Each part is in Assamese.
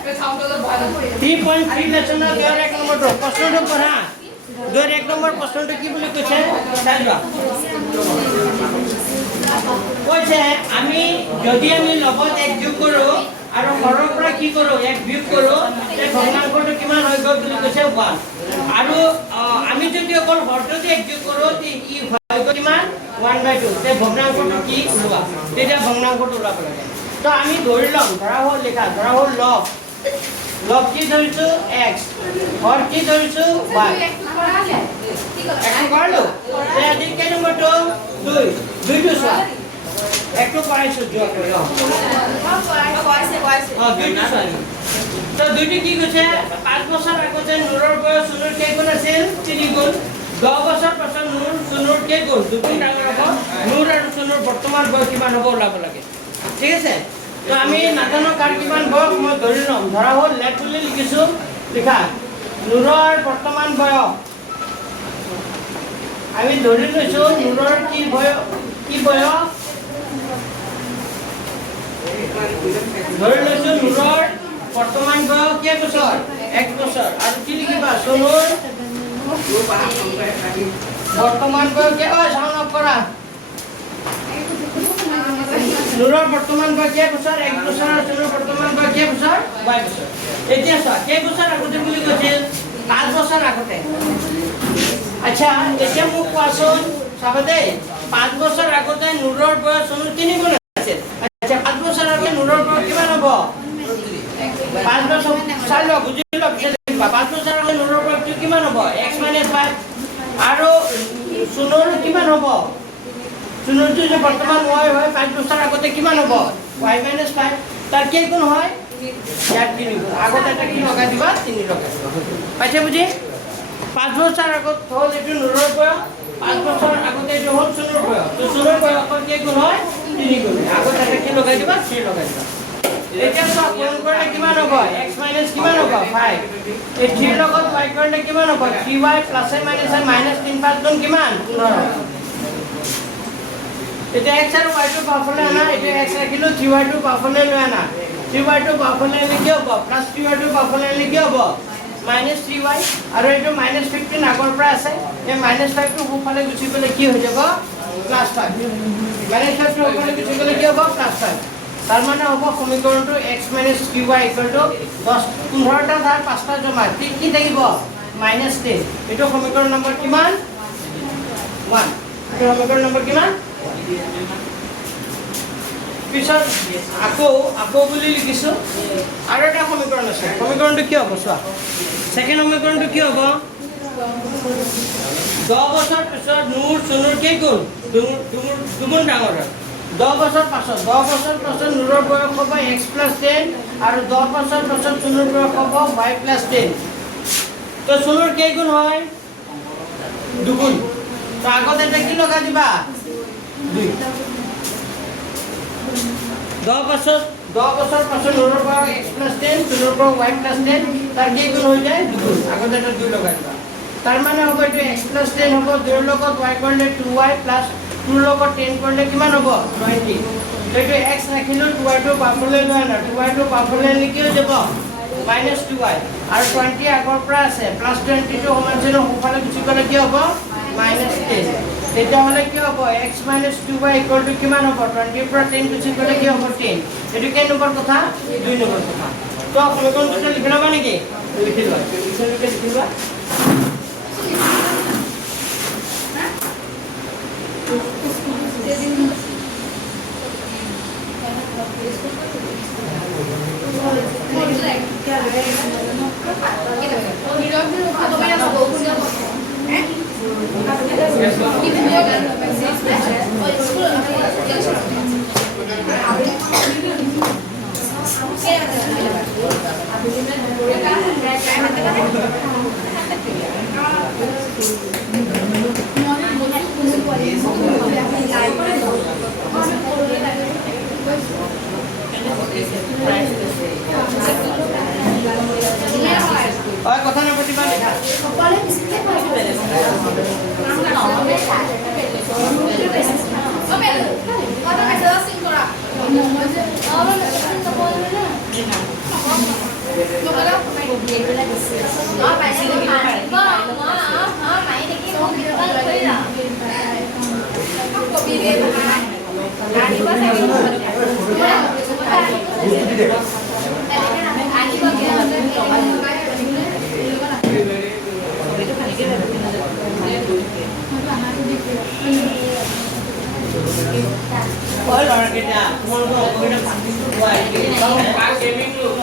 3.3 লেসনৰ 1 নম্বৰটো প্ৰশ্নটো পঢ়া 1 নম্বৰ প্ৰশ্নটো কি বুলি কৈছে চাই লোৱা কৈছে আমি যদি আমি লগত এক যোগ কৰোঁ আৰু হৰৰ পৰা কি কৰোঁ এক বিয়োগ কৰোঁ তে ভগ্নাংশটো কিমান হৈ গ'ল বুলি কৈছে 1 আৰু আমি যদি অকল হৰটোতে এক যোগ কৰোঁ তে ই হৈ গ'ল কিমান 1/2 তে ভগ্নাংশটো কি ওলোৱা তেতিয়া ভগ্নাংশটো ওলাব লাগে তো আমি ধৰি লম ধৰা হ'ল লেখা ধৰা হ'ল লব কি ধৰিছো x হৰ কি ধৰিছো y একটো কৰালো তে আজি কেই নম্বৰটো 2 টো চোৱা একটো কৰাইছো যোৱা কৰি দুইটো চোৱা তো দুইটো কি কৈছে 5 বছৰ আগতে নুৰৰ বয়স সুনুৰ কেই গুণ আছিল 3 গুণ 10 বছৰ পাছত সুনুৰ কেই গুণ 2 গুণ ডাঙৰ হ'ব নুৰ আৰু সুনুৰ বৰ্তমান বয়স কিমান হ'ব ওলাব লাগে ঠিক আছে তো আমি নাজানো কার কিমান বয়স মই ধৰি লম ধৰা হ'ল লেট বুলি লিখিছো লিখা নুৰৰ বৰ্তমান বয়স আমি ধৰি লৈছো নুৰৰ কি বয়স ধৰি লৈছো নুৰৰ বৰ্তমান বয়স কেই বছৰ 1 বছৰ আৰু কি লিখিবা সুনুৰ বৰ্তমান বয়স কে সাউন্ড অফ কৰা নুৰৰ বৰ্তমান বয়স কেই বছৰ 1 বছৰ আৰু সুনুৰ বৰ্তমান বয়স কেই বছৰ 2 বছৰ এতিয়া চোৱা কেই বছৰ আগতে বুলি কৈছিল 5 বছৰ আগতে আচ্ছা এতিয়া মোক কোৱাচোন চাবা দেই 5 বছৰ আগতে নুৰৰ বয়স সুনুৰ 3 গুণ আছিল আচ্ছা 5 বছৰ আগতে নুৰৰ বয়স কিমান হ'ব 5 বছৰ চাই লোৱা বুজি লোৱা 5 বছৰ আগতে নুৰৰ বয়স কিমান হ'ব x - 5 আৰু সুনুৰ কিমান হ'ব সুনুৰটো যে বৰ্তমান y হয় 5 বছৰ আগতে কিমান হ'ব y - 5 তাৰ কি গুণ হয় ইয়াত 3 গুণ আগতে এটা কি লগাই দিবা 3 লগাই পাইছে বুজি 5 বছৰ আগত হ'ল এটো নুৰৰ বয়স 5 বছৰ আগতে এটো হ'ল সুনুৰ বয়স তো সুনুৰ বয়সৰ কি গুণ হয় 3 গুণ আগতে এটা কি লগাই দিবা 3 লগাই দিবা এতিয়া সব গুণ কৰিলে কিমান হ'ব x - কিমান হ'ব 5 এই 3 লগত y কৰিলে কিমান হ'ব 3y + - 3 5 গুণ কিমান 15 এটা x আৰু y টো বাফলে আনা এটা x ৰাখিলো 3y টো বাফলে লৈ আনা 3y টো বাফলে আনি কি হ'ব প্লাস 3y টো বাফলে আনি কি হ'ব -3y আৰু এটো -15 আগৰ পৰা আছে এই -5 টো সোফালে গুচি গলে কি হৈ যাব +5 -5 টো সোফালে গুচি গলে কি হ'ব +5 তাৰ মানে হ'ব সমীকৰণটো x - 3y = 10 15টা ধাৰ 5টা জমা কি থাকিব -10 এটো সমীকৰণ নম্বৰ কিমান 1 এটো সমীকৰণ নম্বৰ কিমান পিছত আকৌ বুলি লিখিছো আৰু এটা সমীকৰণ আছে সমীকৰণটো কি হ'ব চোৱা সেকেন্ড সমীকৰণটো কি হ'ব 10 বছৰ পিছত নুৰ সুনুৰ কি গুণ দুগুণ ডাঙৰ 10 বছৰ পাছত নুৰৰ বয়স হ'ব x + 10 আৰু 10 বছৰ পাছত সুনুৰ বয়স হ'ব y + 10 তো সুনুৰ কি গুণ হয় দুগুণ তো আগতে এটা কি লগাই দিবা 2 10 বছর পাছত নুৰৰ বয়স x + 10 সুনুৰ বয়স y + 10 তাৰ কি গুণ হৈ যায় দুগুণ আগতে এটা 2 লগাই দিবা তাৰ মানে হ'ব এটো x + 10 হ'ব 2 ৰ লগত y কৰিলে 2y + 2 ৰ লগত 10 কৰিলে কিমান হ'ব 20 এটো x ৰাখিলো 2y টো বাফলে লৈ আনা 2y টো বাফলে লিখি হৈ যাব -2y আৰু 20 আগৰ পৰা আছে +20 টো সমান চিহ্ন সোফালে গুচি গলে কি হ'ব -10 এটা হলে কি হ'ব x - 2y = কিমান হ'ব 20 পৰা 10 গুচি গলে কি হ'ব 10 এটো কেই নম্বৰ কথা 2 নম্বৰ কথা তো সমীকৰণটো লিখি লবা নেকি লিখি লোৱা লিখি লোৱা কথা না প্রতিভা লেখা Ôi là cái nhà, mua nó có cái ngoài không bán cái miếng luôn.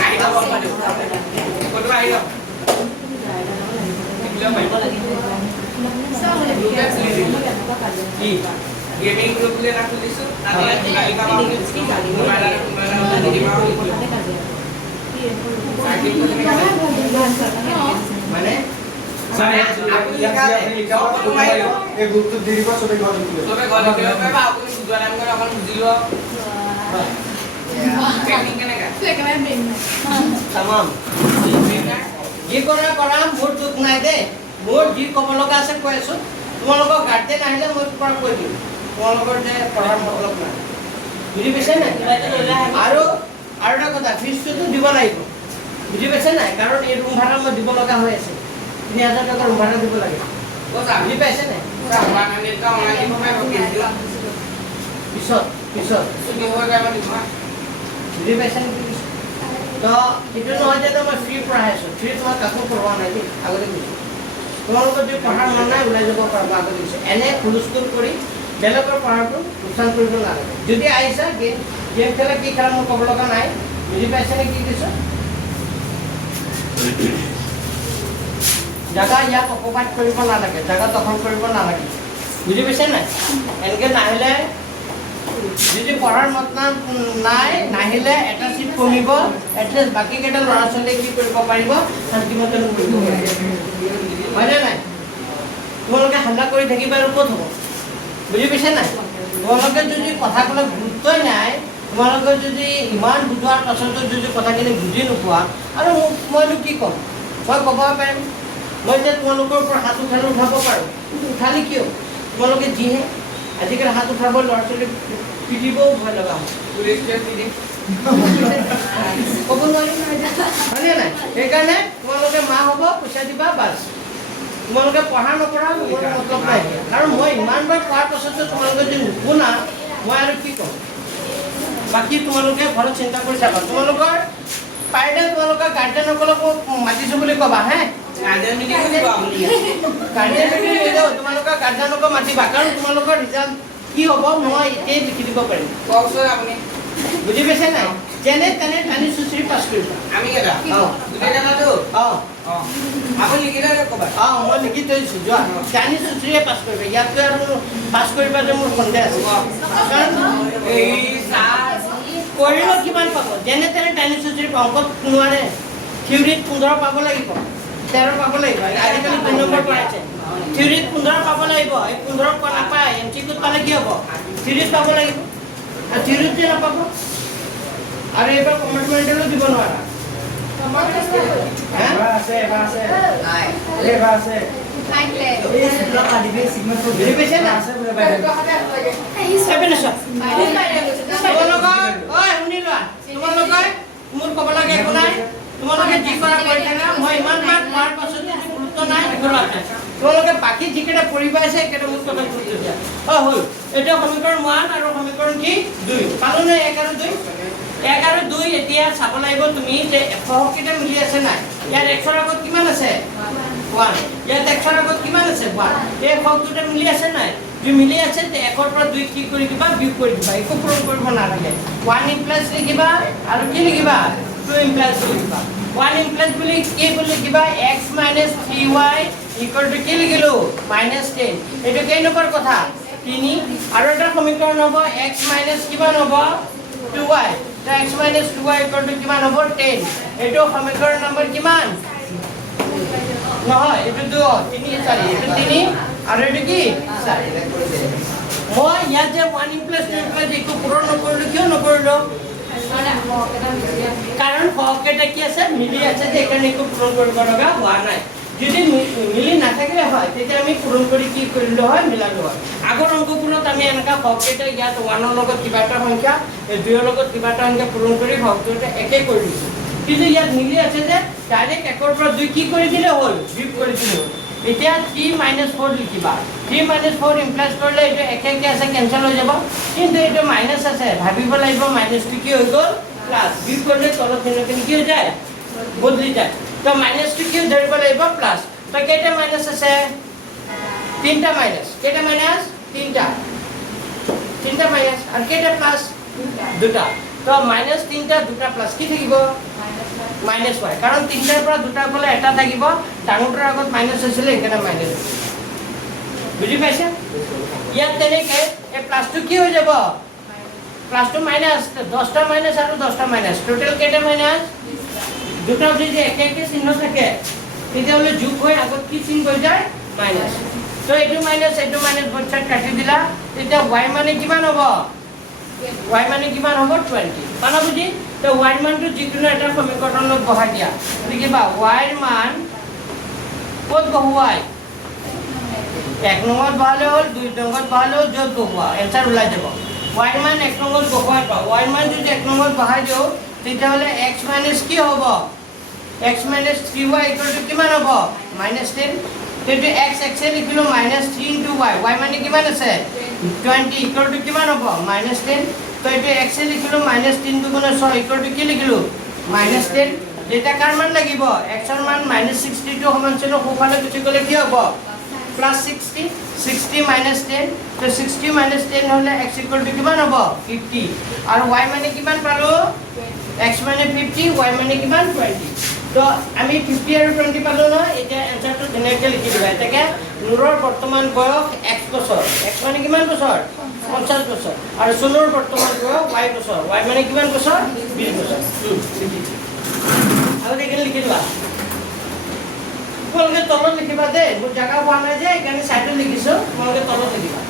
Ai đâu còn được đâu. Còn ai đâu. Lo mày có là gì? Gaming group le nak tulis tu. Nanti lagi kamu kembali nanti di bawah itu. Sakit tu ni kan? Mana? Saya aku yang kau tu mai ये ग्रुप तो दीदी को सुबह कॉल किया सुबह कॉल किया मैं आपको जुआलान का अपन बुझिलो पेंटिंग करने का लेके मैं बेन तमाम ये কৰা মোৰ দুখ নাই দে মোৰ যি ক'ব লগা আছে কৈ আছো তোমালোকৰ গাৰ্ডেন আহিলে মই পৰা কৈ দিম তোমালোকৰ যে পঢ়াৰ মতলব নাই বুজি পাইছে নাই আৰু এটা কথা ফিজটো দিব লাগিব বুজি পাইছে নাই কাৰণ এই ৰুম ভাড়া মই দিব লগা হৈ আছে 3000 টকা ৰুম ভাড়া দিব লাগে বুজি পাইছে নাই পিছত বুজি পাইছে নেকি তো এইটো নহয় যে মই ফ্ৰী পঢ়াই আছো ফ্ৰী তোমাক কাকো পঢ়োৱা নাই দেই আগতে কৈছোঁ তোমালোকৰ যদি পঢ়াৰ মন নাই ওলাই যাব পাৰিবা আগতে কৈছোঁ এনে হুলস্থুল কৰি বেলেগৰ পঢ়াটো লোকচান কৰিব নালাগে যদি আহিছা গেম খেলা কি খেলা মোৰ ক'ব লগা নাই বুজি পাইছে নে কি কৈছোঁ জাগা ইয়াত অকুপাইড কৰিব নালাগে জাগা দখল কৰিব নালাগে বুজি পাইছে নাই এনেকৈ নাহিলে যদি পঢ়াৰ মতলব নাই নাহিলে এটা চিট কমিব এটলিষ্ট বাকী কেইটা ল'ৰা ছোৱালীয়ে কি কৰিব পাৰিব শান্তিমতে কৰিব হয়নে নাই তোমালোকে হাল্লা কৰি থাকিবা আৰু ক'ত হ'ব বুজি পাইছে নাই তোমালোকে যদি কথা ক'লে গুৰুত্বই নাই তোমালোকে যদি ইমান বুজোৱাৰ পাছতো যদি কথাখিনি বুজি নোপোৱা আৰু মইনো কি ক'ম মই ক'ব পাৰিম মই যে তোমালোকৰ ওপৰত হাত উঠাব পাৰোঁ উঠালি কিয় তোমালোকে যিহে আজিকালি হাত উঠাব ল'ৰা ছোৱালী পিটিবও ভয় লগা হয় ক'ব নোৱাৰিম হয়নে নাই সেইকাৰণে তোমালোকে মা হ'ব পইচা দিবা বাছ তোমালোকে পঢ়া নপঢ়া মোৰ মতলব নাই আৰু মই ইমানবাৰ পঢ়াৰ পাছতো তোমালোকে যদি নুশুনা মই আৰু কি ক'ম বাকী তোমালোকে ঘৰত চিন্তা কৰি চাবা তোমালোকৰ পাৰিলে তোমালোকৰ গাৰ্জেনসকলক মাতিছোঁ বুলি ক'বা হে তোমালোকৰ গাৰ্জেনক মাতিবা কাৰণ তোমালোকৰ ৰিজাল্ট কি হ'ব মই এতিয়াই লিখি দিব পাৰিম কওকচোন আপুনি বুজি পাইছে নাই যেনে তেনে টানি চুচৰি পাছ কৰিবা আমি কেইটা আপুনি লিখিলে ক'বা মই লিখি থৈছোঁ যোৱা টানি চুচৰিয়ে পাছ কৰিবা ইয়াতকৈ আৰু পাছ কৰিবা যে মোৰ সন্দেহ আছে কাৰণ কৰিলে কিমান পাব যেনে তেনে টানি চুচৰি অংকত নোৱাৰে থিয়ৰিত 15 পাব লাগিব 13 পাব লাগিব আজিকালি 2 নম্বৰ পাইছে থিয়ৰিত 15 পাব লাগিব এই 15 কোৱা নাপায় এমচিকিউত পালে কি হ'ব থিয়ৰিত পাব লাগিব আৰু থিয়ৰিত যে নাপাব আৰু এইবাৰ কমিটমেণ্টলো দিব নোৱাৰা মোৰ ক'ব লাগে একো নাই তোমালোকে যি কৰা কৰি থাকা মই ইমান বাৰ পঢ়াৰ পাছত গুৰুত্ব নাই তোমালোকে বাকী যিকেইটা পঢ়িবা আছে সেইকেইটা মোৰ কথা গুৰুত্ব দিয়া হ'ল এতিয়া সমীকৰণ 1 আৰু সমীকৰণ কি 2 পালো নে 1 আৰু 2 1 আৰু 2 এতিয়া চাব লাগিব তুমি যে সহকেইটা মিলি আছে নাই ইয়াত 100 ৰ আগত কিমান আছে 1 ইয়াত 100 ৰ আগত কিমান আছে 1 এই সহক দুটা মিলি আছে নাই যদি মিলি আছে তে 1 ৰ পৰা 2 কি কৰি দিবা বিয়োগ কৰি দিবা একো পূৰণ কৰিব নালাগে 1 ইমপ্লাছ লিখিবা আৰু কি লিখিবা 2 ইমপ্লাছ লিখিবা 1 ইমপ্লাছ বুলি কি বুলি লিখিবা x - 3y = কি লিখিলো -10 এইটো কেই নম্বৰ কথা 3 আৰু এটা সমীকৰণ হ'ব x - কিমান হ'ব 2y x - 2y = কিমান হ'ব 10 এইটো সমীকৰণ নম্বৰ কিমান নহয় এইটো 2 3 4 এইটো 3 আৰু এইটো কি 4 মই ইয়াত যে 1 ইমপ্লাছ 2 ইমপ্লাছ একো পূৰণ নকৰিলো কিয় নকৰিলো কাৰণ সহকেইটা কি আছে মিলি আছে যে এখানে একো পূৰণ কৰিব লগা হোৱা নাই যদি মিলি নাথাকিলে হয় তেতিয়া আমি পূৰণ কৰি কি কৰিলো হয় মিলালো হয় আগৰ অংকবোৰত আমি এনেকা সহকেইটা ইয়াত 1 ৰ লগত কিবা এটা সংখ্যা 2 ৰ লগত কিবা এটা সংখ্যা পূৰণ কৰি সহকেইটা একে কৰি দিছো কিন্তু ইয়াত মিলি আছে যে ডাইৰেক্ট একৰ পৰা 2 কি কৰি দিলে হল বিয়োগ কৰি দিলে হল এতিয়া 3 - 4 লিখিবা 3 - 4 ইমপ্লাইজ কৰিলে এটা একে একে আছে কেনসেল হৈ যাব কিন্তু এটা মাইনাস আছে ভাবিব লাগিব মাইনাসটো কি হৈ গল প্লাস বিয়োগ কৰিলে তলত হেনেকে কি হৈ যায় বদলি যায় তো মাইনাসটো কি ধৰিব লাগিব প্লাস তো কেইটা মাইনাস আছে তিনটা মাইনাস কেইটা মাইনাস তিনটা মাইনাস আর কেইটা প্লাস দুটা তো মাইনাস তিনটা দুটা প্লাস কি থাকিব মাইনাস y কারণ তিনটাৰ পৰা দুটা গলে এটা থাকিব ডাঙৰটোৰ আগত মাইনাস আছিল এখানে মাইনাস বুজি পাইছে ইয়াত তেনেকে এই প্লাসটো কি হৈ যাব প্লাসটো মাইনাস 10টা মাইনাস আৰু 10টা মাইনাস টোটাল কেইটা মাইনাস দুটা যদি একে একে চিহ্ন থাকে তেতিয়াহলে যোগ হৈ আগত কি চিহ্ন হৈ যায় মাইনাস তো এইটো মাইনাস বচ্চাত কাটি দিলা তেতিয়া y মানে কিমান হ'ব y মানে কিমান হ'ব 20 পানা বুজি তো y মানটো যিকোনো এটা সমীকৰণত বহাই দিয়া লিখিবা y ৰ মান ক'ত বহাই এক নম্বৰত বহালে হ'ল দুই নম্বৰত বহালে হ'ল য'ত বহোৱা এনসাৰ ওলাই যাব y ৰ মান এক নম্বৰত বহাই পাও y ৰ মান যদি এক নম্বৰত বহাই দিও তেতিয়াহলে x মাইনাস কি হ'ব x minus 3y equal to কিমান হ'ব -10 তেটো x x এ লিখিলো -3 into y y মানে কিমান আছে 20 equal to কিমান হ'ব -10 তো এটো x এ লিখিলো -3 দুগুণে 6 equal to কি লিখিলো -10 যেটা কার মান লাগিব x এর মান -62 সমান ছিল কোফালে গুচি গলে কি হ'ব +60 60 -10 তো 60 -10 হলে x equal to কিমান হ'ব 50 আর y মানে কিমান পালো x মানে 50 y মানে কিমান 20 তো আমি 50 আৰু 20 পালো না এটা এনসাৰটো ধুনীয়াকৈ লিখি দিবা এটাকে নুৰৰ বৰ্তমান বয়স x বছৰ x মানে কিমান বছৰ 50 বছৰ আৰু সুনৰ বৰ্তমান বয়স y বছৰ y মানে কিমান বছৰ 20 বছৰ আৰু এখানে লিখি দিবা তোমালোকে তলত লিখিবা দে মোৰ জায়গা পোৱা নাই যে এখানে সাইডত লিখিছো তোমালোকে তলত লিখিবা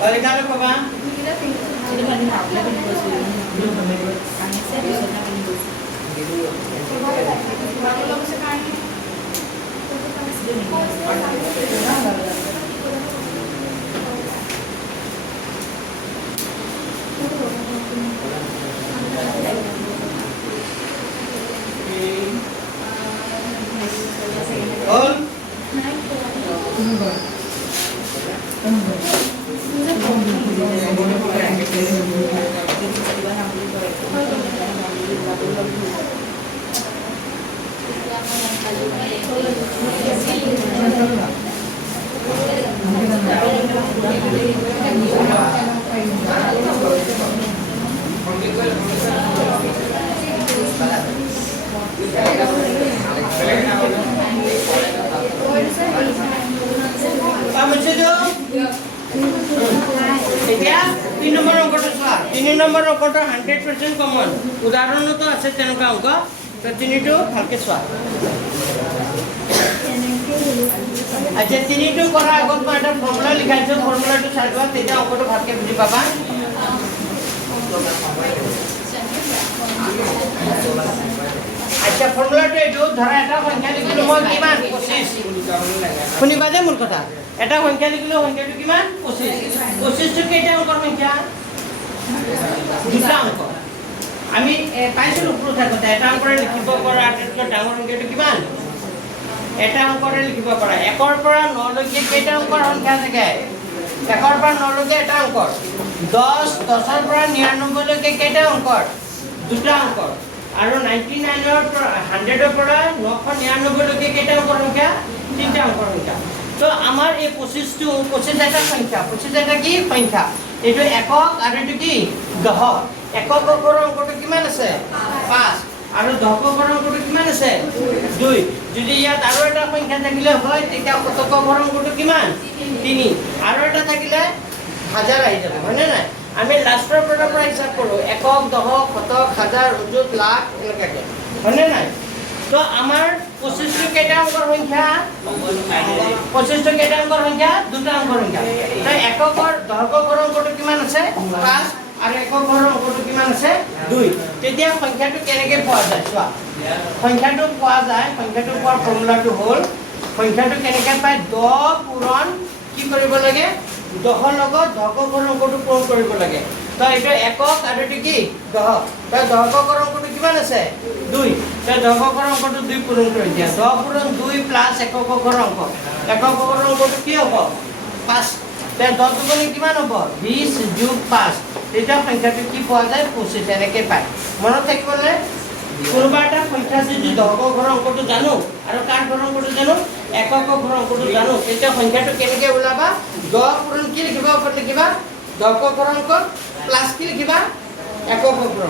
Oleh kalau Papa, ini kan ini apa? Ini bos belum pemilu. Anak saya biasanya pemilu. Kalau sekarang এতিয়া 3 নম্বৰ অংকটো চোৱা 3 নম্বৰ অংকটো 100% কমন উদাহৰণতো আছে তেনেকুৱা অংক তো 3টো ভালকে চোৱা আচ্ছা 3টো কৰাৰ আগত মই এটা ফৰ্মুলা লিখাইছো ফৰ্মুলাটো চাই লোৱা তেতিয়া অংকটো ভালকে বুজি পাবা আচ্ছা ফৰ্মুলাটো এইটো ধৰা এটা সংখ্যা লিখিলো মই কিমান 25 শুনিবা যে মোৰ কথা এটা সংখ্যা লিখিলো সংখ্যাটো কিমান 25 25 টো কেইটা অংকৰ সংখ্যা দুটা অংক আমি পাইছিলো ওপৰত থাকোতে এটা অংকৰে লিখিব পৰা আটাইতকৈ ডাঙৰ সংখ্যাটো কিমান এটা অংকৰে লিখিব পৰা 1 ৰ পৰা 9 লৈকে কেইটা অংকৰ সংখ্যা থাকে 1 ৰ পৰা 9 লৈকে এটা অংকৰ 10 10 ৰ পৰা 99 লৈকে কেইটা অংকৰ দুটা অংকৰ আৰু 99 ৰ পৰা 100 ৰ পৰা 999 লৈকে কেইটা অংকৰ সংখ্যা তিনটা অংকৰ সংখ্যা তো আমাৰ এই 25 টো 25 এটা সংখ্যা 25 এটা কি সংখ্যা এইটো একক আৰু এইটো কি দশক এককৰ অংকটো কিমান আছে 5 আৰু দশকৰ অংকটো কিমান আছে 2 যদি ইয়াত আৰু এটা সংখ্যা থাকিলে হয় তেতিয়া শতকৰ অংকটো কিমান 3 আৰু এটা থাকিলে হাজাৰ আহি যাব হয়নে নাই আমি লাষ্টৰ পৰা হিসাব কৰো একক দশক শতক হাজাৰ অযুত লাখ এনেকৈ হয়নে নাই তো আমাৰ 25 টো কেইটা অংকৰ সংখ্যা 25 টো কেইটা অংকৰ সংখ্যা দুটা অংকৰ সংখ্যা তো এককৰ দশকৰ অংকটো কিমান আছে 5 আৰু এককৰ অংকটো কিমান আছে 2 তেতিয়া সংখ্যাটো কেনেকৈ পোৱা যায় চোৱা সংখ্যাটো পোৱা যায় সংখ্যাটো পোৱাৰ ফৰ্মুলাটো হ'ল সংখ্যাটো কেনেকৈ পায় 10 পূৰণ কি কৰিব লাগে 10 লগত দশকৰ অংকটো পূৰণ কৰিব লাগে তো এইটো একক আৰু এইটো কি দশক তো দশকৰ অংকটো কিমান আছে 2 তো দশকৰ অংকটো 2 পূৰণ কৰি দিয়া 10 পূৰণ 2 প্লাস এককৰ অংক এককৰ অংকটো কি হ'ব 5 তে 10 দুগুণে কিমান হ'ব 20 যোগ 5 তেতিয়া সংখ্যাটো কি পোৱা যায় 25 এনেকৈ পায় মনত থাকিবনে কোনোবা এটা সংখ্যা যদি দশকৰ অংকটো জানো আৰু কাৰ অংকটো জানো এককৰ অংকটো জানো তেতিয়া সংখ্যাটো কেনেকৈ ওলাবা 10 পূৰণ কি লিখিবা ওপৰত লিখিবা দশকৰ অংক প্লাস কি লিখিবা এককৰ অংক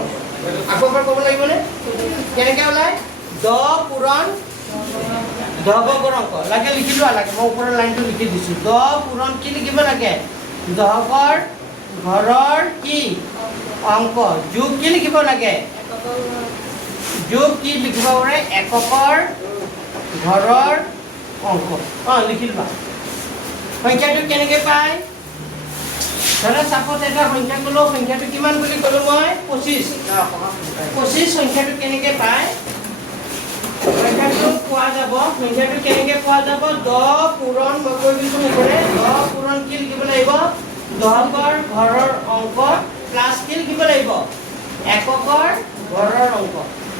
আকৌ ক'ব লাগিবনে কেনেকৈ ওলাই 10 পূৰণ দশকৰ অংক লাগে লিখি লোৱা লাগে মই ওপৰৰ লাইনটো লিখি দিছো 10 পূৰণ কি লিখিব লাগে দশকৰ ঘৰৰ কি অংক যোগ কি লিখিব লাগে যোগ কি লিখিব পাৰে এককৰ ঘৰৰ অংক লিখি লোৱা সংখ্যাটো কেনেকৈ পায় ধৰা সাপোজ এটা সংখ্যা ক'লো সংখ্যাটো কিমান বুলি ক'লো মই 25 সংখ্যাটো কেনেকৈ পায় সংখ্যাটো পোৱা যাব সংখ্যাটো কেনেকৈ পোৱা যাব 10 পূৰণ মই কৈ দিছো মুখৰে 10 পূৰণ কি লিখিব লাগিব দশকৰ ঘৰৰ অংক প্লাস কি লিখিব লাগিব এককৰ ঘৰৰ অংক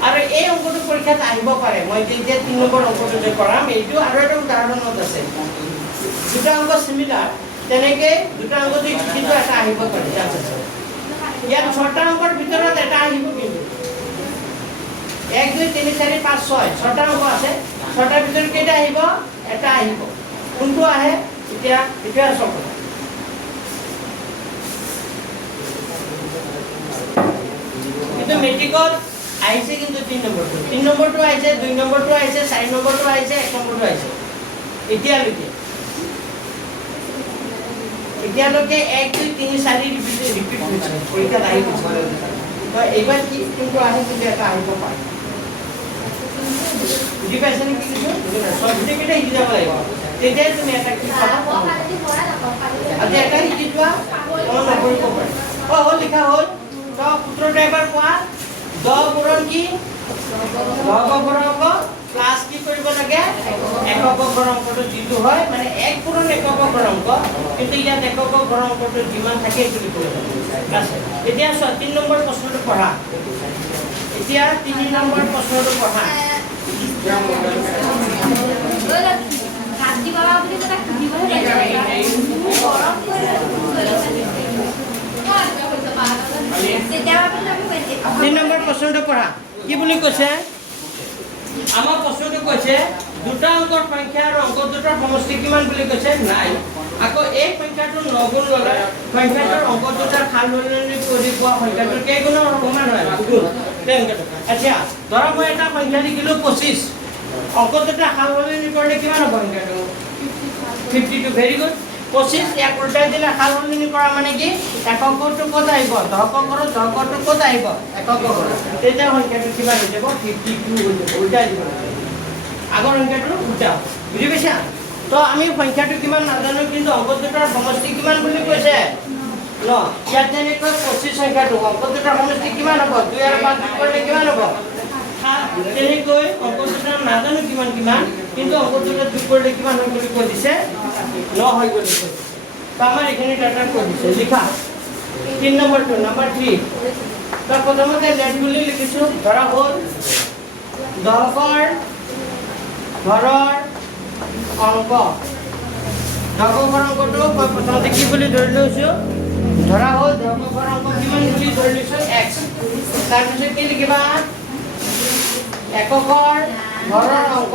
আৰু এই অংকটো পৰীক্ষাত আহিব পাৰে মই যেতিয়া 3 নম্বৰ অংকটো যে কৰাম এইটো আৰু এটা উদাহৰণত আছে দুটা অংক সিমিলাৰ তেনেকৈ দুটা অংক কিন্তু এটা আহিব পাৰে ইয়াত 6টা অংকৰ ভিতৰত এটা আহিব কিন্তু 1 2 3 4 5 6 6টা অংক আছে 6টাৰ ভিতৰত কেইটা আহিব এটা আহিব কোনটো আহে এতিয়া চাওক কিন্তু মেট্ৰিকত আহিছে কিন্তু 3 নম্বৰটো আহিছে 2 নম্বৰটো আহিছে 4 নম্বৰটো আহিছে 1 নম্বৰটো আহিছে এতিয়ালৈকে 1 2 3 4 ৰিপিট হৈছে পৰীক্ষাত আহি গৈছে তো এইবাৰ কি কিন্তু আহে কিন্তু এটা আহিব পাৰে বুজি পাইছে নেকি কিছু সব গোটেইকেইটা শিকি যাব লাগিব তেতিয়াই তুমি এটা কি পাবা আজি এটা শিকি যোৱা নকৰিব পাৰে হ'ল লিখা হ'ল তো সূত্ৰটো এবাৰ কোৱা 10 পূৰণ কি দশকৰ অংক প্লাস কি কৰিব লাগে এককৰ অংকটো যিটো হয় মানে 1 পূৰণ এককৰ অংক কিন্তু ইয়াত এককৰ অংকটো যিমান থাকে সেইটো লিখিব আছে এতিয়া 3 নম্বৰ প্ৰশ্নটো পঢ়া এতিয়া 3 নম্বৰ প্ৰশ্নটো পঢ়া তিন নম্বৰ প্ৰশ্নটো পঢ়া কি বুলি কৈছে আমাৰ প্ৰশ্নটো কৈছে দুটা অংকৰ সংখ্যা আৰু অংক দুটাৰ সমষ্টি কিমান বুলি কৈছে নাই আকৌ এই সংখ্যাটোৰ 9 গুণ ল'লে সংখ্যাটোৰ অংক দুটাৰ খাল সলনি কৰি পোৱা সংখ্যাটোৰ কেইগুণৰ সমান হয় 2 গুণ আচ্ছা ধৰা মই এটা সংখ্যা লিখিলো 25 অংক দুটা খাল সলনি কৰিলে কিমান হ'ব সংখ্যাটো 52 ভেৰি গুড 25 এক উল্টাই দিলে সালসলনি কৰা মানে কি এককটো ক'ত আহিব দশকৰো দশকটো ক'ত আহিব এককৰো তেতিয়া সংখ্যাটো কিমান হৈ যাব 52 হৈ যাব উল্টাই দিব আগৰ সংখ্যাটো উল্টা বুজি পাইছা তো আমি সংখ্যাটো কিমান নাজানো কিন্তু অংক দুটাৰ সমষ্টি কিমান বুলি কৈছে ন ইয়াত যেনেকৈ 25 সংখ্যাটো অংক দুটাৰ সমষ্টি কিমান হ'ব 2 আৰু 5 যোগ কৰিলে কিমান হ'ব তেনেকৈ অংক দুটাৰ নাজানো কিমান কিমান কিন্তু অংক দুটা যোগ কৰিলে কিমান হয় বুলি কৈ দিছে 9 হয় বুলি কৈছে তো আমাৰ এখানে ডাটা কৈ দিছে লিখা 3 নম্বৰটো নম্বৰ 3 তো প্ৰথমতে লেট বুলি লিখিছো ধৰা হ'ল দশকৰ ঘৰৰ অংক দশকৰ অংকটো প্ৰথমতে কি বুলি ধৰি লৈছো ধৰা হ'ল দশকৰ অংক কিমান বুলি ধৰি লৈছো x তাৰপিছত কি লিখিবা এককৰ ঘৰৰ অংক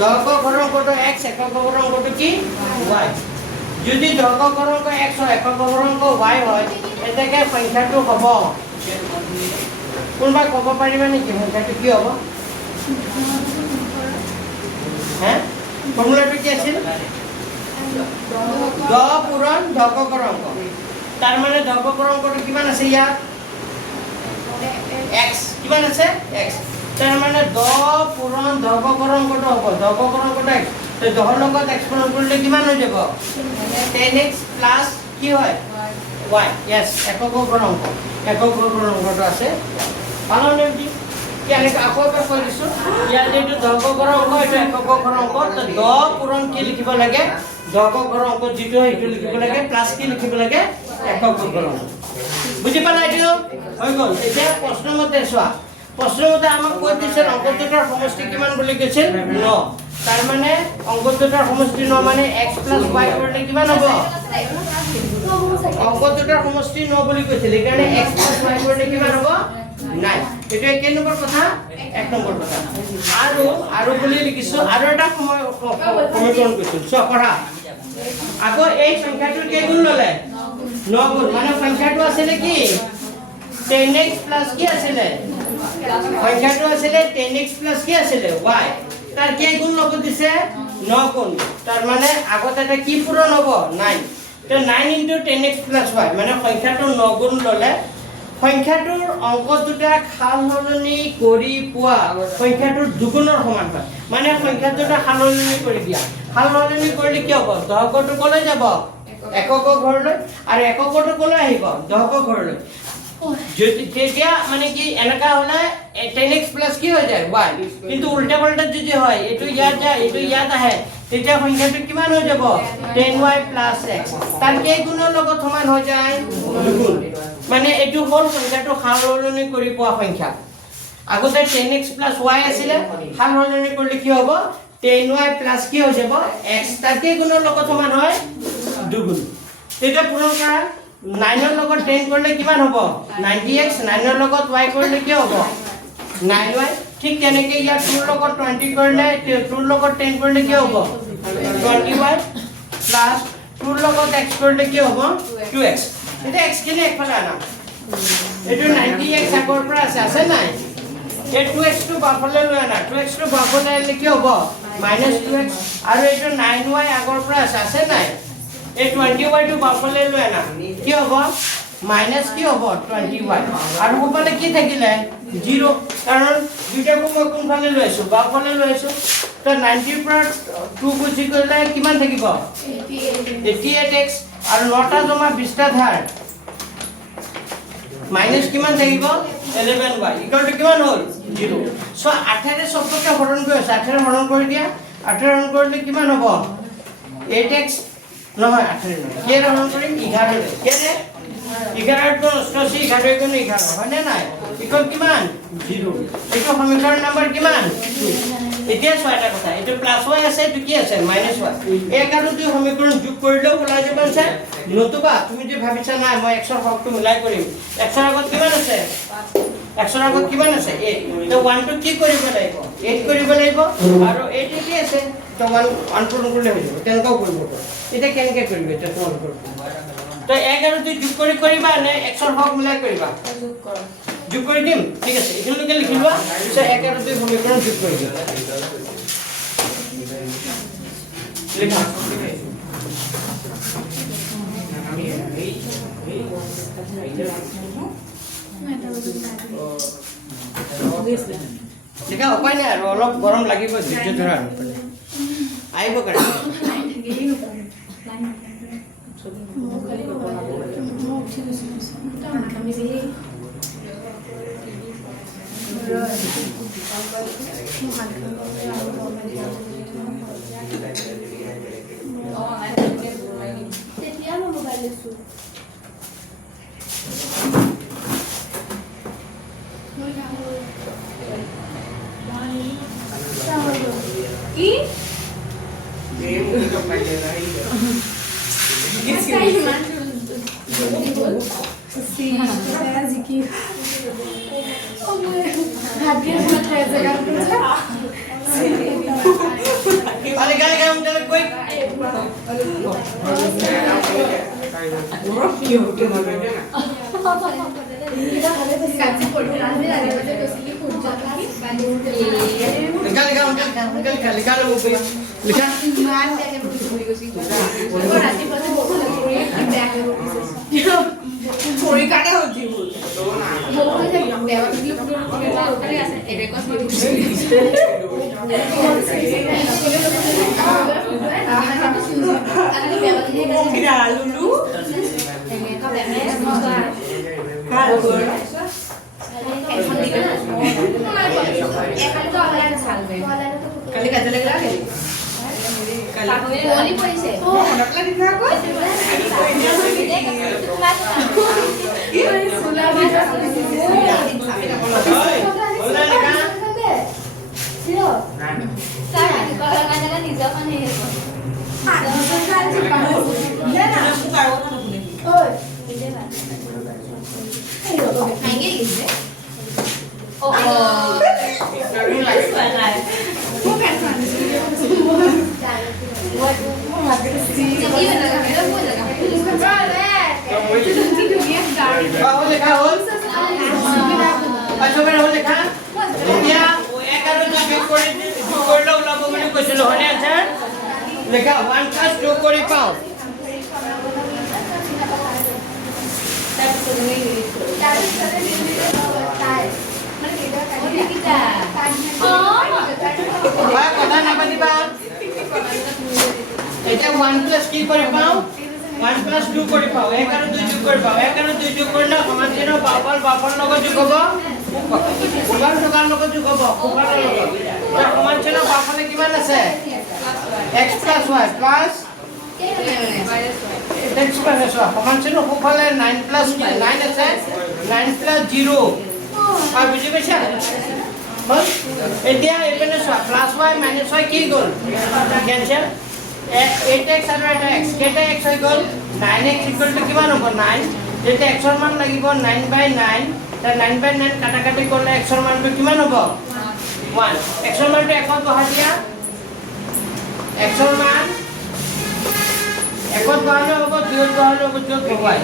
দশকৰ ঘৰৰ অংকটো x এককৰ ঘৰৰ অংকটো কি y যদি দশকৰ ঘৰৰ অংক x হয় এককৰ ঘৰৰ অংক y হয় এতেকে সংখ্যাটো হ'ব কোনবা ক'ব পাৰিবা নেকি সংখ্যাটো কি হ'ব হ্যাঁ ফৰ্মুলাটা কি আছে 10 পূৰণ দশকৰ অংক তাৰ মানে দশকৰ অংকটো কিমান আছে ইয়াত x কিমান আছে x তাৰ মানে 10 পূৰণ দশকৰ অংকটো হ'ব দশকৰ অংকটো x তো 10 লগত x পূৰণ কৰিলে কিমান হৈ যাব 10x প্লাস কি হয় y yes এককৰ অংক এককৰ অংকটো আছে পালন কি কেনেকৈ আকৌ এবাৰ কৈ দিছোঁ ইয়াত যিটো দশকৰ অংক এইটো এককৰ অংক তো 10 পূৰণ কি লিখিব লাগে দশকৰ অংক যিটো সেইটো লিখিব লাগে প্লাস কি লিখিব লাগে এককৰ অংক বুজি পালা এইটো হৈ গ'ল এতিয়া প্ৰশ্নমতে চোৱা প্ৰশ্নমতে আমাক কৈ দিছে অংক দুটাৰ সমষ্টি কিমান বুলি কৈছিল 9 তাৰ মানে অংক দুটাৰ সমষ্টি 9 মানে x y কৰিলে কিমান হ'ব অংক দুটাৰ সমষ্টি 9 বুলি কৈছিল সেইকাৰণে x y কৰিলে কিমান হ'ব নাই এটা কে নম্বৰ কথা এক নম্বৰ কথা আৰু বুলি লিখিছো আৰু এটা সমীকৰণ কৈছো চ পঢ়া আকৌ এই সংখ্যাটোৰ কে গুণ ললে 9 গুণ মানে সংখ্যাটো আছিল কি 10x কি আছিল সংখ্যাটো আছিল 10x কি আছিল y তাৰ কে গুণ লব দিছে 9 গুণ তাৰ মানে আগত এটা কি পূৰণ হ'ব 9 তো 9 * 10x y মানে সংখ্যাটো 9 গুণ ললে সংখ্যাটোৰ অংক দুটা খালহলনি কৰি পোৱা সংখ্যাটোৰ দুগুণৰ সমান হয় মানে সংখ্যা দুটা খালহলনি কৰি দিয়া খালহলনি কৰিলে কি হ'ব দশকটো কলৈ যাব এককৰ ঘৰলৈ আৰু এককটো কলৈ আহিব দশকৰ ঘৰলৈ যদি তেতিয়া মানে কি এনেকা হলে 10x কি হৈ যায় y কিন্তু উল্টা পাল্টা যদি হয় এটো ইয়াত যায় এটো ইয়াত আহে তেতিয়া সংখ্যাটো কিমান হৈ যাব 10y + x তাৰ কে গুণৰ লগত সমান হৈ যায় দুগুণ মানে এটো হল সংখ্যাটো খালহলনি কৰি পোৱা সংখ্যা আগতে 10x + y আছিল খালহলনি কৰিলে কি হ'ব 10y + কি হৈ যাব x তাৰ কে গুণৰ লগত সমান হয় দুগুণ এটা পূৰণ কৰা 9 ৰ লগত 10 কৰিলে কিমান হ'ব 90x 9 ৰ লগত y কৰিলে কি হ'ব 9y ঠিক তেনেকৈ ইয়াত 2 ৰ লগত 20 কৰিলে 2 ৰ লগত 10 কৰিলে কি হ'ব 20y প্লাস 2 ৰ লগত x কৰিলে কি হ'ব 2x এটা x কিনে একফালে আনা এটো 90x আগৰ পৰা আছে নাই এই 2x টো বাফলে লৈ আনা 2x টো বাফলে আনিলে কি হ'ব -2x আৰু এটো 9y আগৰ পৰা আছে নাই এই 20y টো বাফলে লৈ আনা কি হ'ব মাইনাস কি হ'ব 20y আৰু ওপৰলে কি থাকিলে 0 কাৰণ দুইটাকো মই কোনফালে লৈ আছো বাফলে লৈ আছো তো 90 ৰ পৰা 2 গুছি গলে কিমান থাকিব 88x আৰু 9টা জমা 20টা ধাৰ মাইনাস কিমান থাকিব 11y ইকুয়াল টু কিমান হ'ল 0 সো 18 ৰে সবকে হৰণ কৰি আছে 18 হৰণ কৰি দিয়া 18 হৰণ কৰিলে কিমান হ'ব 8x নহয় 18 নহয় কে হৰণ কৰিম 11 কে ৰে 11 টো 80 11 গুণ 11 হয় না নাই ইকুয়াল কিমান 0 এইটো সমীকৰণ নম্বৰ কিমান 2 এতিয়া ছয়টা কথা এটো প্লাস y আছে এটো কি আছে মাইনাস y এক আৰু দুই সমীকৰণ যোগ কৰিলেও ওলাই যাব আছে নতুবা তুমি যে ভাবিছা না মই x ৰ হৰটো মিলাই কৰিম x ৰ আগত কিমান আছে x ৰ আগত কিমান আছে 8 তো 1 টো কি কৰিব লাগিব 8 কৰিব লাগিব আৰু 8 কি আছে তো 1 পূৰণ কৰিলে হৈ যাব তেনেকৈ কৰিব এটা কেনেকৈ কৰিব এটা পূৰণ কৰিব তো 1 আৰু 2 যোগ কৰিবা নে x ৰ হক মিলাই কৰিবা যোগ কৰি দিম ঠিক আছে এখানে লিখি লোৱা সো 1 আৰু 2 সমীকৰণ যোগ কৰি দিম লিখা দেখা উপায় নাই আৰু অলপ গৰম লাগিব ধৈৰ্য ধৰা আহিব কাৰণে লেখা 1 + 2 কৰি পাওঁ কথা নাপাতিবা এতিয়া 1 + কি কৰি পাওঁ 1 + 2 কৰি পাওঁ 1 আৰু 2 যোগ কৰি পাওঁ 1 আৰু 2 যোগ কৰিলে সমান চিহ্ন বাফল লগত যোগ হ'ব ফুলৰ লগত যোগ হ'ব ফুলৰ লগত সমান চিহ্ন বাফলে কিমান আছে x + y plus x plus y সমান চিহ্ন ফুফালে 9 plus 9 আছে 9 plus 0 আর বুঝি পাইছা হল এতিয়া এখানে প্লাস y মাইনাস y কি গল ক্যান্সেল 8x আর 8x কেটা x হই গল 9x কিমান হ'ব 9 যেতে x এর মান লাগিব 9/9 তা 9/9 কাটাকাটি করলে x এর মানটো কিমান হ'ব 1 x এর মানটো একত বহা দিয়া x এর মান একত বহালে হ'ব 2 বহালে হ'ব 2 বহাই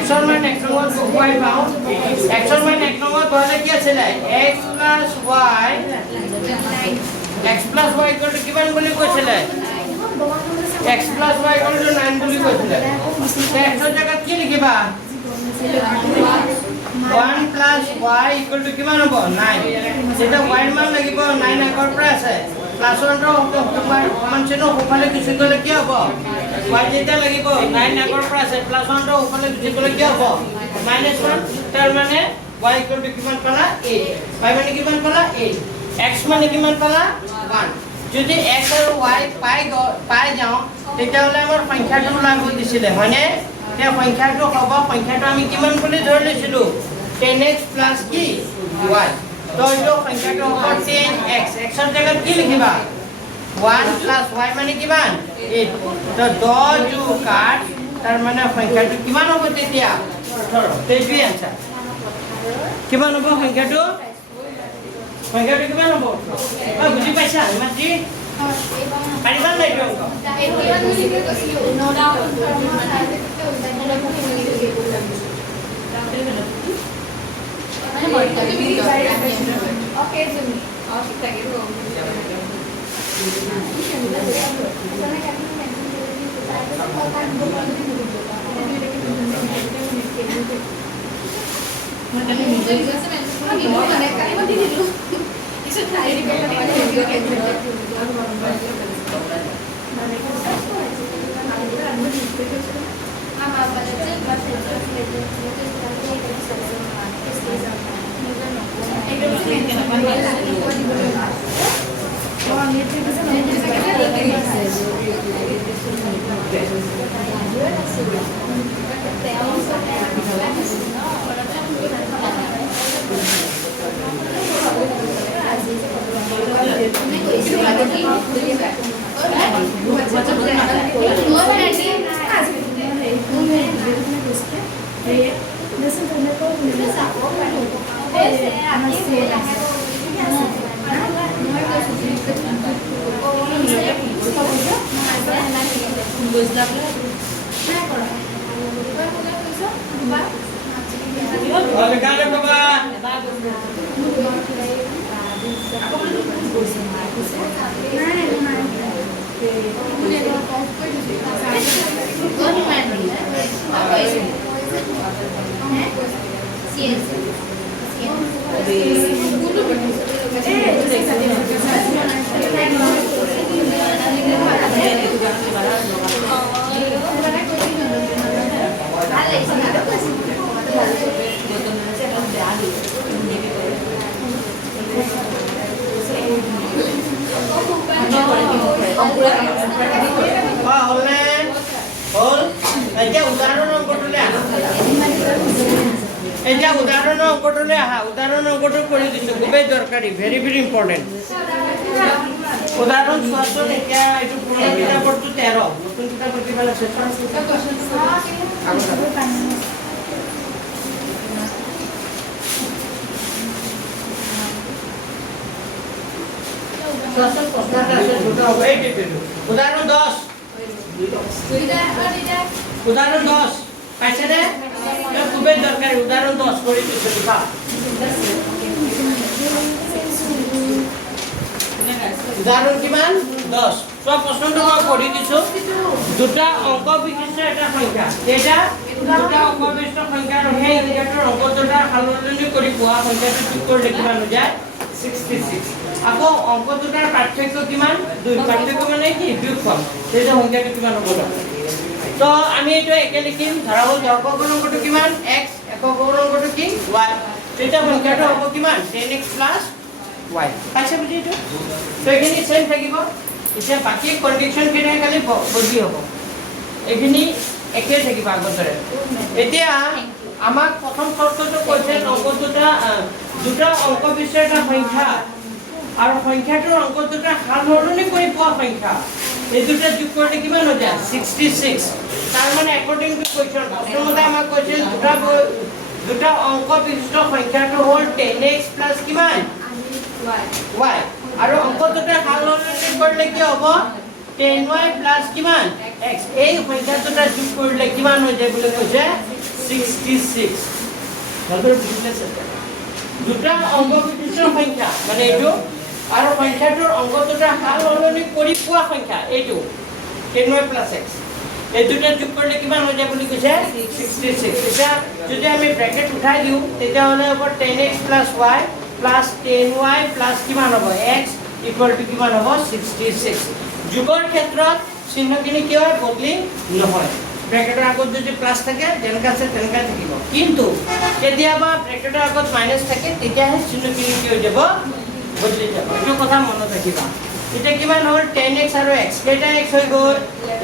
x এর মান 1 নম্বর বহাই পাও x এর মান 1 নম্বর বহালে কি আছে x plus y x plus y কিমান বলি কৈছিলে x plus y 9 বলি কৈছিলে তে x এর জায়গা কি লিখিবা 1 plus y কিমান হ'ব 9 যেটা y এর মান লাগিব 9 আগৰ পৰা আছে প্লাস 1 ৰ সমান চিহ্ন ওপৰলে গুচি গলে কি হ'ব y যেটা লাগিব 9 আগৰ পৰা আছে প্লাস 1 ৰ ওপৰলে গুচি গলে কি হ'ব -1 তাৰ মানে y কিমান পালা 8 y মানে কিমান পালা 8 x মানে কিমান পালা 1 যদি x আৰু y পাই যাও তেতিয়াহলে আমাৰ সংখ্যাটো ওলাব দিছিলে হয়নে তে সংখ্যাটো হ'ব সংখ্যাটো আমি কিমান বুলি ধৰি লৈছিলো 10x plus কি y তো এই সংখ্যাটো হ'ব 10x x এর জায়গাত কি লিখিবা 1 plus y মানে কিমান 8 তো 10 যোগ 8 তার মানে সংখ্যাটো কিমান হ'ব তেতিয়া 18 তেজবি आंसर কিমান হ'ব সংখ্যাটো কিমান হ'ব বুজি পাইছা মাজি পাৰিবা নাই অংক উদাহৰণৰ অংকটোলৈ আহা উদাহৰণৰ অংকটো কৰি দিছোঁ খুবেই দৰকাৰী ভেৰি ভেৰি ইম্পৰ্টেণ্ট উদাহৰণ চোৱাচোন এতিয়া এইটো পুৰণা কিতাপৰটো 13 নতুন কিতাপৰ কিবা আছে চোৱাচোন প্ৰশ্ন এটা আছে দুটা হ'ব এইটো উদাহৰণ 10 উদাহৰণ 10 পাইছেনে খুবেই দৰকাৰী উদাহৰণ 10 কৰি দিছোঁ লিখা উদাহৰণ কিমান 10 সব প্ৰশ্নটো মই পঢ়ি দিছোঁ দুটা অংক বিশিষ্ট এটা সংখ্যা এটা দুটা অংক বিশিষ্ট সংখ্যা আৰু সেই সংখ্যাটোৰ অংক দুটা সলনি কৰি পোৱা সংখ্যাটো যোগ কৰিলে কিমান হৈ যায় 66 আকৌ অংক দুটাৰ পাৰ্থক্য কিমান দুই পাৰ্থক্য মানে কি বিয়োগফল সেইটো সংখ্যাটো কিমান হ'ব তো আমি এইটো একে লিখিম ধৰা হ'ল দশক অংকটো কিমান x একক অংকটো কি y এটা সংখ্যাটো হ'ব কিমান 10x y পাইছে বুজি এইটো তো এখিনি সেম থাকিব এতিয়া বাকি কন্ডিশন কেনে খালি বদলি হ'ব এখিনি একে থাকিব আগতৰে এতিয়া আমাক প্ৰথম শৰ্তটো কৈছে অংক দুটা অংক বিশিষ্ট এটা সংখ্যা আৰু সংখ্যাটোৰ অংক দুটা সলনি কৰি পোৱা সংখ্যা এই দুটা যোগ কৰিলে কিমান হৈ যায় 66 তাৰ মানে অ্যাকৰ্ডিং টু কোৱেশ্চন প্ৰথমতে আমাক কৈছিল দুটা অংক বিশিষ্ট সংখ্যাটো হ'ল 10x প্লাস কিমান y আৰু অংক দুটা সলনি কৰিলে কি হ'ব 10y প্লাস কিমান x এই সংখ্যা দুটা যোগ কৰিলে কিমান হৈ যায় বুলি কৈছে 66 ভালদৰে বুজিলে দুটা অংক বিশিষ্ট সংখ্যা মানে এইটো আৰু সংখ্যাটোৰ অংক দুটা সলনি কৰি পোৱা সংখ্যা এইটো 10y প্লাস x এই দুটা যোগ কৰিলে কিমান হৈ যায় বুলি কৈছে 66 এটা যদি আমি ব্র্যাকেট উঠাই দিও তেতিয়া হলে হ'ব 10x y plus 10y plus কিমান হ'ব x ইকুয়াল টু কিমান হ'ব 66 যোগৰ ক্ষেত্ৰত চিহ্নখিনি কি হয় বদলি নহয় ব্র্যাকেটের আগত যদি প্লাস থাকে যেনকা আছে তেনকা থাকিব কিন্তু কেতিয়াবা ব্র্যাকেটের আগত মাইনাস থাকে তেতিয়াহে চিহ্নখিনি কি হৈ যাব বদলি যাব এইটো কথা মনত ৰাখিবা এটা কিমান হ'ল 10x আৰু x কেইটা x হৈ গ'ল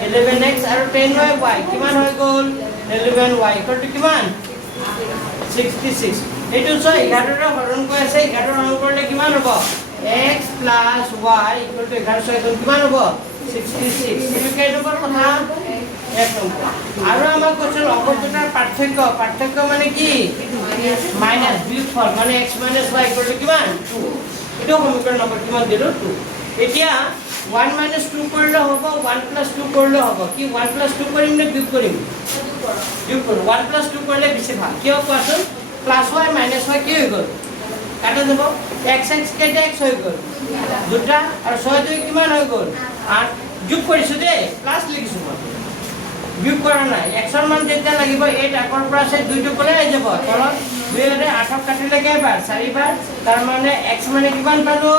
11x আৰু 10y y কিমান হৈ গ'ল 11y ইকুয়াল টু কিমান 66 এইটো চ 11 ৰ হৰণ কৰি আছে 11 হৰণ কৰিলে কিমান হ'ব x plus y equal to 11 একদম কিমান হ'ব 66 এইটো কেই নম্বৰ কথা এক নম্বৰ আৰু আমাক কৈছিল অংক দুটাৰ পাৰ্থক্য মানে কি মাইনাস বিয়োগফল মানে x minus y equal to কিমান 2 এইটো সমীকৰণ নম্বৰ কিমান দিলো 2 এতিয়া 1 minus 2 কৰিলে হ'ব 1 plus 2 কৰিলে হ'ব কি 1 plus 2 কৰিম নে বিয়োগ কৰিম বিয়োগ কৰিম 1 plus 2 কৰিলে বেছি ভাল কিয় কোৱাচোন plus y minus y কি হৈ গ'ল কাটা যাব x x কেইটা x হৈ গ'ল দুটা আৰু 6 2 কিমান হৈ গ'ল 8 যোগ কৰিছো দে প্লাস লিখিছো মই বিয়োগ কৰা নাই এক্সৰ মান যেতিয়া লাগিব 8 আগৰ পৰা আছে 2 টো কলে আহি যাব তলত 2 ৰে 8ক কাটিলে কেইবাৰ 4 বাৰ তাৰ মানে x মানে কিমান পালো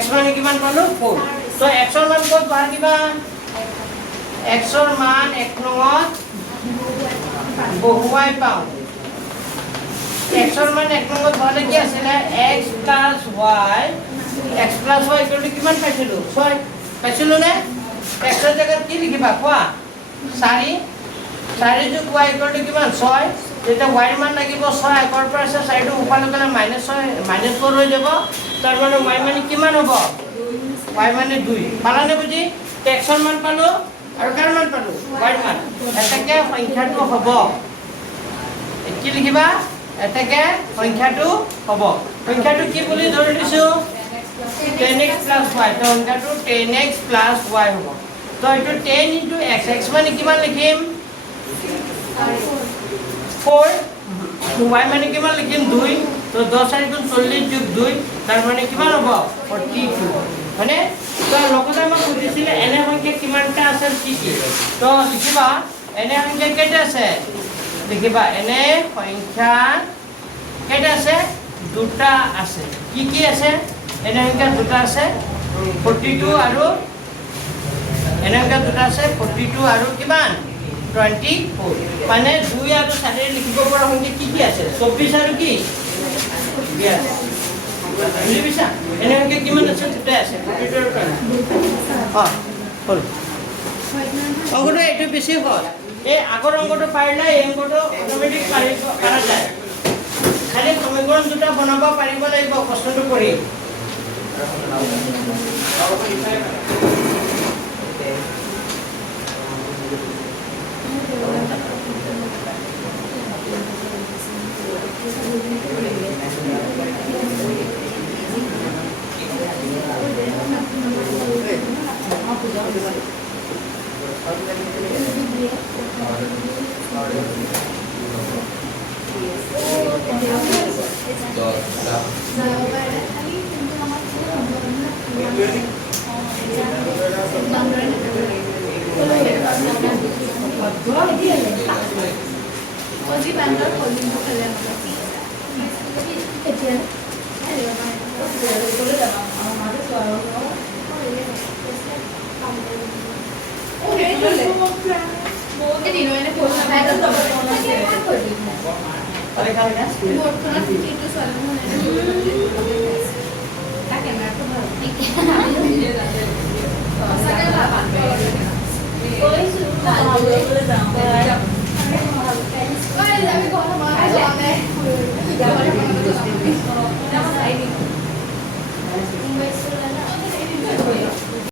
x মানে কিমান পালো 4 তো এক্সৰ মান ক'ত পাৰ কিবা এক্সৰ মান 1 নংত বহুৱাই পাওঁ এক্সৰ মান 1 নংত হলে কি আছিল x y x y কিমান পাইছিলো 6 পাইছিলো নে x ৰ জায়গাত কি লিখিবা কোৱা 4 4 যোগ y কিমান 6 যেতিয়া y ৰ মান লাগিব 6 আগৰ পৰা আছে 4 টো ওপৰলৈ গলে -4 হৈ যাব তাৰ মানে y মানে কিমান হ'ব y মানে 2 পালানে বুজি x ৰ মান পালো আৰু কাৰ মান পালো y ৰ মান এটাকে সংখ্যাটো হ'ব কি লিখিবা এটাকে সংখ্যাটো হ'ব সংখ্যাটো কি বুলি ধৰি দিছো 10x + y তো সংখ্যাটো 10x + y হ'ব তো এটো 10 * x x মানে কিমান লিখিম 4 y মানে কিমান লিখিম 2 তো 10 * 40 + 2 তাৰ মানে কিমান হ'ব 42 মানে তো লগতে মই বুজিছিলে এনে সংখ্যা কিমানটা আছে কি কি তো লিখিবা এনে সংখ্যা কেইটা আছে লিখিবা এনে সংখ্যা কেইটা আছে দুটা আছে কি কি আছে এনে সংখ্যা দুটা আছে 42 আৰু এনে সংখ্যা দুটা আছে 42 আৰু কিমান 24 মানে 2 আৰু 4 লিখিব পৰা সংখ্যা কি কি আছে 24 আৰু কি 22 বুজি পাইছা এনে সংখ্যা কিমান আছে দুটা আছে 42 আৰু 24 হল অংকটো এইটো বেছি হ'ল এই আগৰ অংকটো পাৰিলে এই অংকটো অটোমেটিক পাৰা যায় খালি সমীকৰণ দুটা বনাব পাৰিব লাগিব প্ৰশ্নটো কৰি